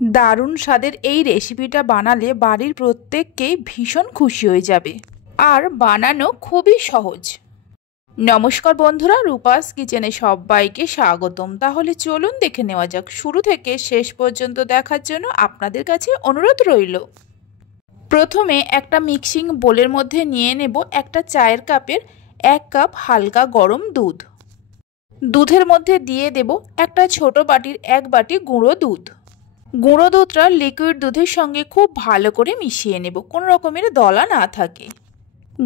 দারুণ স্বাদের এই রেসিপিটা বানালে বাড়ির প্রত্যেককেই ভীষণ খুশি হয়ে যাবে আর বানানো খুবই সহজ। নমস্কার বন্ধুরা, রূপাস কিচেনে সবাইকে স্বাগতম। তাহলে চলুন দেখে নেওয়া যাক। শুরু থেকে শেষ পর্যন্ত দেখার জন্য আপনাদের কাছে অনুরোধ রইল। প্রথমে একটা মিক্সিং বোলের মধ্যে নিয়ে নেব একটা চায়ের কাপের 1 কাপ হালকা গরম দুধ। দুধের মধ্যে দিয়ে দেব একটা ছোট বাটির 1 বাটি গুঁড়ো দুধ। গুঁড়ো দুধটা লিকুইড দুধের সঙ্গে খুব ভালো করে মিশিয়ে নেব, কোনো রকমের দলা না থাকে।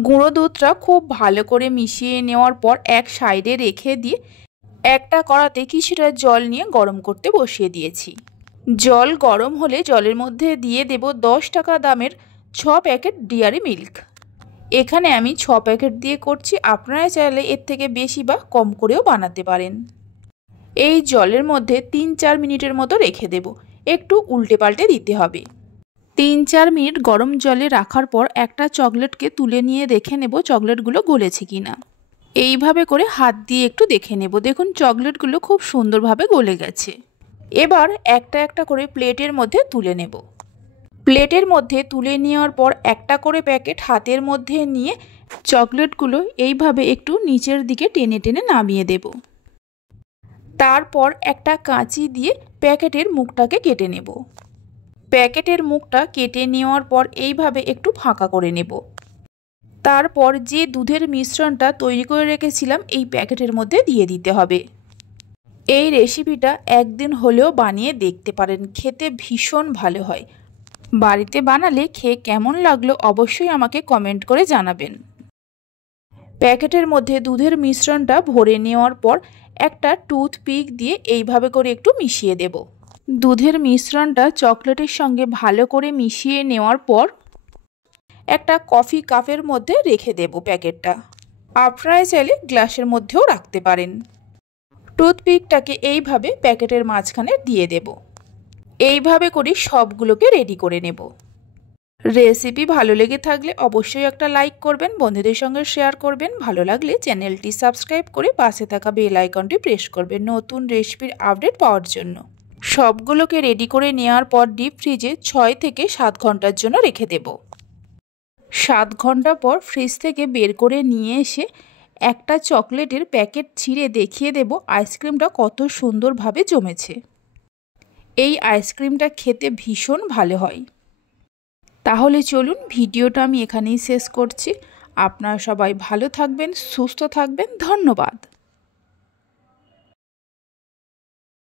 গুঁড়ো দুধটা খুব ভালো করে মিশিয়ে নেওয়ার পর এক সাইডে রেখে দিয়ে একটা কড়াতে কিছুটা জল নিয়ে গরম করতে বসিয়ে দিয়েছি। জল গরম হলে জলের মধ্যে দিয়ে দেব 10 টাকা দামের 6 প্যাকেট ডেয়ারি মিল্ক। এখানে আমি 6 প্যাকেট দিয়ে করছি, আপনারা চাইলে এর থেকে বেশি বা কম করেও বানাতে পারেন। এই জলের মধ্যে 3-4 মিনিটের মতো রেখে দেব, একটু উল্টে পাল্টে দিতে হবে। 3-4 মিনিট গরম জলে রাখার পর একটা চকলেটকে তুলে নিয়ে দেখে নেব চকলেটগুলো গলেছে কিনা। এইভাবে করে হাত দিয়ে একটু দেখে নেব। দেখুন চকলেটগুলো খুব সুন্দরভাবে গলে গেছে। এবার একটা একটা করে প্লেটের মধ্যে তুলে নেব। প্লেটের মধ্যে তুলে নেওয়ার পর একটা করে প্যাকেট হাতের মধ্যে নিয়ে চকলেটগুলো এইভাবে একটু নিচের দিকে টেনে টেনে নামিয়ে দেব। তারপর একটা কাঁচি দিয়ে প্যাকেটের মুখটাকে কেটে নেব। প্যাকেটের মুখটা কেটে নেওয়ার পর এইভাবে একটু ফাঁকা করে নেব। তারপর যে দুধের মিশ্রণটা তৈরি করে রেখেছিলাম এই প্যাকেটের মধ্যে দিয়ে দিতে হবে। এই রেসিপিটা একদিন হলেও বানিয়ে দেখতে পারেন, খেতে ভীষণ ভালো হয়। বাড়িতে বানালে খেয়ে কেমন লাগলো অবশ্যই আমাকে কমেন্ট করে জানাবেন। প্যাকেটের মধ্যে দুধের মিশ্রণটা ভরে নেওয়ার পর একটা টুথপিক দিয়ে এইভাবে করে একটু মিশিয়ে দেব। দুধের মিশ্রণটা চকলেটের সঙ্গে ভালো করে মিশিয়ে নেওয়ার পর একটা কফি কাপের মধ্যে রেখে দেব প্যাকেটটা। আপনারা চাইলে গ্লাসের মধ্যেও রাখতে পারেন। টুথপিকটাকে এইভাবে প্যাকেটের মাঝখানে দিয়ে দেব। এইভাবে করে সবগুলোকে রেডি করে নেব। রেসিপি ভালো লেগে থাকলে অবশ্যই একটা লাইক করবেন, বন্ধুদের সঙ্গে শেয়ার করবেন। ভালো লাগলে চ্যানেলটি সাবস্ক্রাইব করে পাশে থাকা বেল আইকনটি প্রেস করবেন নতুন রেসিপির আপডেট পাওয়ার জন্য। সবগুলোকে রেডি করে নেওয়ার পর ডিপ ফ্রিজে 6 থেকে 7 ঘন্টার জন্য রেখে দেব। 7 ঘন্টা পর ফ্রিজ থেকে বের করে নিয়ে এসে একটা চকলেটের প্যাকেট ছিঁড়ে দেখিয়ে দেব আইসক্রিমটা কত সুন্দরভাবে জমেছে। এই আইসক্রিমটা খেতে ভীষণ ভালো হয়। তাহলে চলুন ভিডিওটা আমি এখানেই শেষ করছি। আপনারা সবাই ভালো থাকবেন, সুস্থ থাকবেন। ধন্যবাদ।